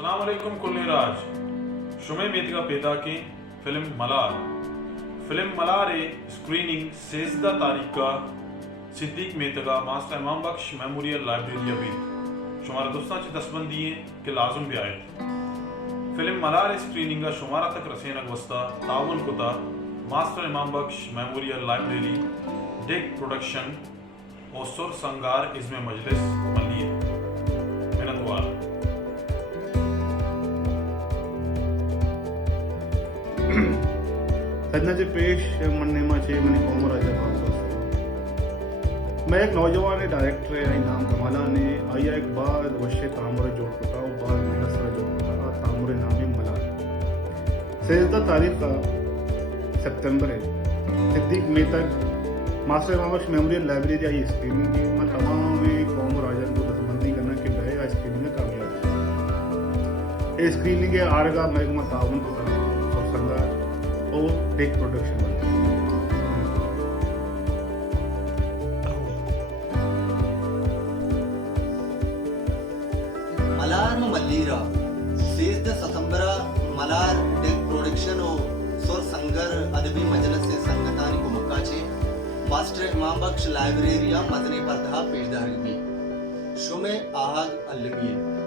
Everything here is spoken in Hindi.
सलामुअलैकुम कुल्ले राज शुमे मेतगा पैदा की फिल्म मलार स्क्रीनिंग 16 तारीख का सिद्दीक मेतगा मास्टर इमाम बख्श मेमोरियल लाइब्रेरी अबीद शुमारा दोस्ताची दस्तबंदी के लाजुम भी आए फिल्म मलार स्क्रीनिंग का शुमारा तक रसेनक वस्ता ताउन कुता मास्टर इमाम बख्श मेमोरियल लाइब्रेरी डेक प्रोडक्शन और सुर संगार इज़्मे मजलिस मलिए मिनतवार सजनाचे पेश म्हणणे माझे म्हणे कोमराजा मैं एक नौजवान डायरेक्टर है नाम कमाला ने आया एक बार वशे तामुरे जोड़ पता और बार मेरा सारा जोड़ पता तामुरे नामी मला 16 तारीख का सितंबर है सिद्दीक मेतक मास्टर इमाम बख्श मेमोरियल लाइब्रेरी आई स्क्रीनिंग की मैं तमाम कौम राजन को दस्तबंदी करना कि भाई आज स्क्रीनिंग में कामयाब है स्क्रीनिंग के आरगा महकमा ताउन को और संगार और टेक प्रोडक्शन मलार में मल्लीरा 16 सितंबर मलार टेक प्रोडक्शन और सोर संगर अदबी मजलिस से संगतानी को मक्काचे मास्टर इमाम बख्श लाइब्रेरिया मदनी पर्दा पेशदारी में शुमे आहग अल्लमिये